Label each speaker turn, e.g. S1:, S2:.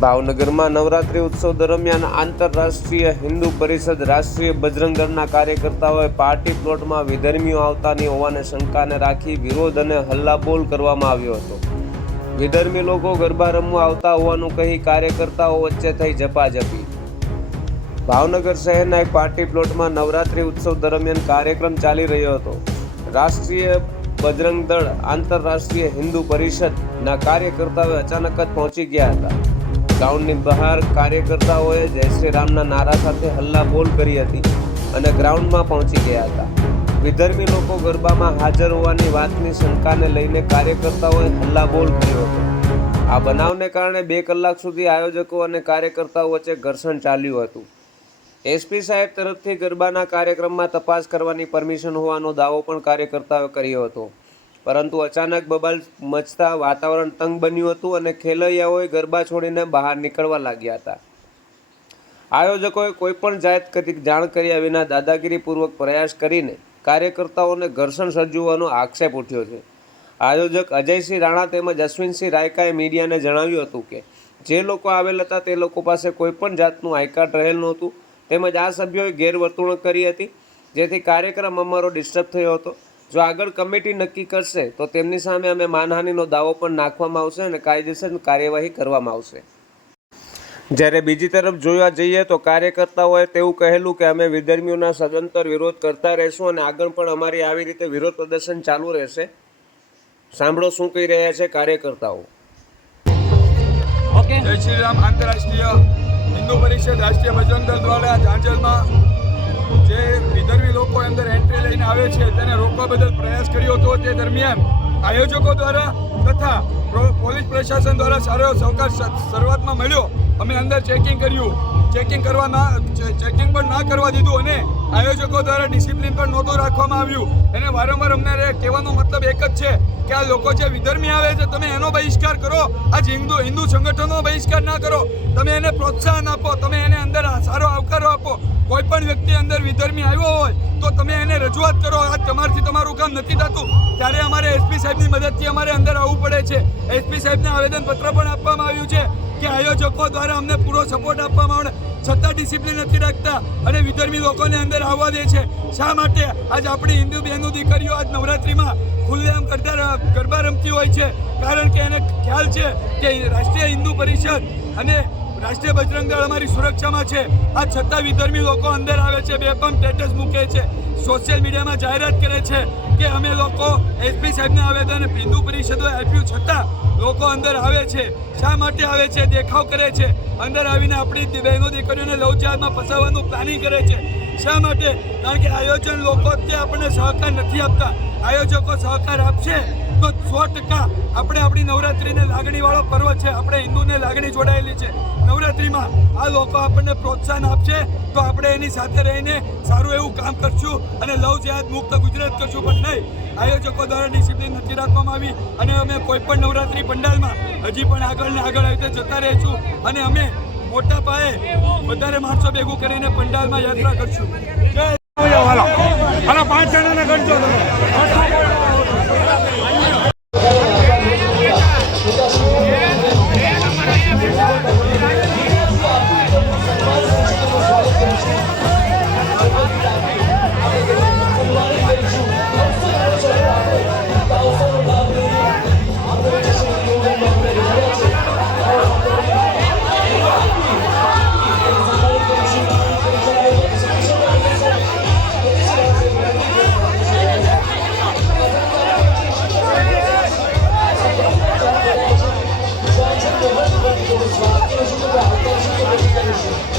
S1: ભાવનગરમાં નવરાત્રિ ઉત્સવ દરમિયાન આંતરરાષ્ટ્રીય હિન્દુ પરિષદ રાષ્ટ્રીય બજરંગ દળના કાર્યકર્તાઓએ પાર્ટી પ્લોટમાં વિધર્મીઓ આવતાની હોવાને શંકાને રાખી વિરોધ અને હલ્લાબોલ કરવામાં આવ્યો હતો. વિધર્મી લોકો ગરબા રમવા આવતા હોવાનું કહી કાર્યકર્તાઓ વચ્ચે થઈ ઝપાઝપી. ભાવનગર શહેરના એક પાર્ટી પ્લોટમાં નવરાત્રિ ઉત્સવ દરમિયાન કાર્યક્રમ ચાલી રહ્યો હતો. રાષ્ટ્રીય બજરંગ દળ આંતરરાષ્ટ્રીય હિન્દુ પરિષદના કાર્યકર્તાઓ અચાનક જ પહોંચી ગયા હતા. ગ્રાઉન્ડની બહાર કાર્યકર્તાઓએ જય શ્રી રામના નારા સાથે હલ્લાબોલ કરી હતી અને ગ્રાઉન્ડમાં પહોંચી ગયા હતા. વિધર્મી લોકો ગરબામાં હાજર હોવાની વાતની શંકાને લઈને કાર્યકર્તાઓએ હલ્લાબોલ કર્યો હતો. આ બનાવને કારણે બે કલાક સુધી આયોજકો અને કાર્યકર્તાઓ વચ્ચે ઘર્ષણ ચાલ્યું હતું. એસપી સાહેબ તરફથી ગરબાના કાર્યક્રમમાં તપાસ કરવાની પરમિશન હોવાનો દાવો પણ કાર્યકર્તાઓએ કર્યો હતો. પરંતુ અચાનક બબાલ મચતા વાતાવરણ તંગ બન્યું હતું અને ખેલૈયાઓએ ગરબા છોડીને બહાર નીકળવા લાગ્યા હતા. આયોજકોએ કોઈપણ જાત જાણ કર્યા વિના દાદાગીરીપૂર્વક પ્રયાસ કરીને કાર્યકર્તાઓને ઘર્ષણ સર્જવાનો આક્ષેપ ઉઠ્યો છે. આયોજક અજયસિંહ રાણા તેમજ અશ્વિનસિંહ રાયકાએ મીડિયાને જણાવ્યું હતું કે, જે લોકો આવેલ હતા તે લોકો પાસે કોઈપણ જાતનું આઈકાર્ડ રહેલ નહોતું. તેમજ આ સભ્યોએ ગેરવર્તણૂક કરી હતી, જેથી કાર્યક્રમ અમારો ડિસ્ટર્બ થયો હતો. જો આગળ કમિટી નક્કી કરશે તો તેમની સામે અમે માનહાનિનો દાવો પણ નાખવામાં આવશે અને કાયદેસર કાર્યવાહી કરવામાં આવશે. જ્યારે બીજી તરફ જોવા જઈએ તો કાર્યકર્તાઓએ તેવું કહેલું કે અમે વિધર્મીઓના સદંતર વિરોધ કરતા રહેશું અને આગળ પણ અમારી આવી રીતે વિરોધ પ્રદર્શન ચાલુ રહેશે. સાંભળો શું કહી રહ્યા છે કાર્યકર્તાઓ.
S2: ઓકે.
S3: જય શ્રી રામ આંતરરાષ્ટ્રીય હિન્દુ પરિષદ રાષ્ટ્રીય બજરંગ દળ દ્વારા ચાંચલમાં આવે છે, તેને રોકવા બદલ પ્રયાસ કર્યો હતો તે દરમિયાન આયોજકો દ્વારા તથા પોલીસ પ્રશાસન દ્વારા સારો સહકાર શરૂઆતમાં મળ્યો. અમે અંદર ચેકિંગ કર્યું. ચેકિંગ કરવા ના ચેકિંગ પણ ના કરવા દીધું અને આયોજકો દ્વારા ડિસિપ્લિન પણ નહોતું રાખવામાં આવ્યું. અને વારંવાર અમને કહેવાનો મતલબ એક જ છે કે આ લોકો જે વિધર્મી આવે છે, તમે એનો બહિષ્કાર કરો. આજ હિન્દુ હિન્દુ સંગઠનનો બહિષ્કાર ના કરો. તમે એને પ્રોત્સાહન આપો, તમે એને અંદર સારો આવકારો આપો. કોઈ પણ વ્યક્તિ અંદર વિધર્મી આવ્યો હોય, તો તમે એને રજૂઆત કરો. આ તમારથી તમારું કામ નથી થતું. ત્યારે અમારે એસપી સાહેબની મદદથી અમારે અંદર આવવું પડે છે. એસપી સાહેબને આવેદનપત્ર પણ આપવામાં આવ્યું છે. કે આયોજકો દ્વારા અમને પૂરો સપોર્ટ આપવામાં આવે. છતાં ડિસિપ્લિન નથી રાખતા અને વિધર્મી લોકોને અંદર આવવા દે છે. શા માટે? આજ આપણી હિન્દુ બહેનો દીકરીઓ આજ નવરાત્રિમાં ખુલ્લેઆમ કરતા ગરબા રમતી હોય છે. કારણ કે એને ખ્યાલ છે કે રાષ્ટ્રીય હિન્દુ પરિષદ અને રાષ્ટ્રીય બજરંગ દળ અમારી સુરક્ષામાં છે. આ છતાં વિધર્મી લોકો અંદર આવે છે બેફામ સ્ટેટસ મૂકે છે. સોશિયલ મીડિયામાં જાહેરાત કરે છે કે અમે લોકો એસપી સાહેબને આવેદન હિન્દુ પરિષદો આપ્યું છતાં લોકો અંદર આવે છે. શા માટે આવે છે? દેખાવ કરે છે. અંદર આવીને આપણી બહેનો દીકરીઓને લવ જહાજમાં ફસાવવાનું પ્લાનિંગ કરે છે. શા માટે? કારણ કે આયોજન લોકો તે આપણને સહકાર નથી આપતા. આયોજકો સહકાર આપશે. તો સો ટકા આપણે આપણી નવરાત્રિને લાગણીવાળો પર્વ છે આપણે હિન્દુને લાગણી જોડાયેલી છે નવરાત્રિમાં આ લોકો આપણને પ્રોત્સાહન આપશે તો આપણે એની સાથે રહીને સારું એવું કામ કરશું અને લવ જેહાદ મુક્ત ગુજરાત કરશું પણ નહીં આયોજકો દ્વારા ડિસિપ્લિન નથી રાખવામાં આવી અને અમે કોઈ પણ નવરાત્રિ પંડાલમાં હજી પણ આગળ ને આગળ આવી રીતે જતા રહીશું અને અમે મોટા પાયે વધારે માણસો ભેગું કરીને પંડાલમાં યાત્રા કરશું
S2: હાલો પાંચ જણાને ગણજો તમે Thank you.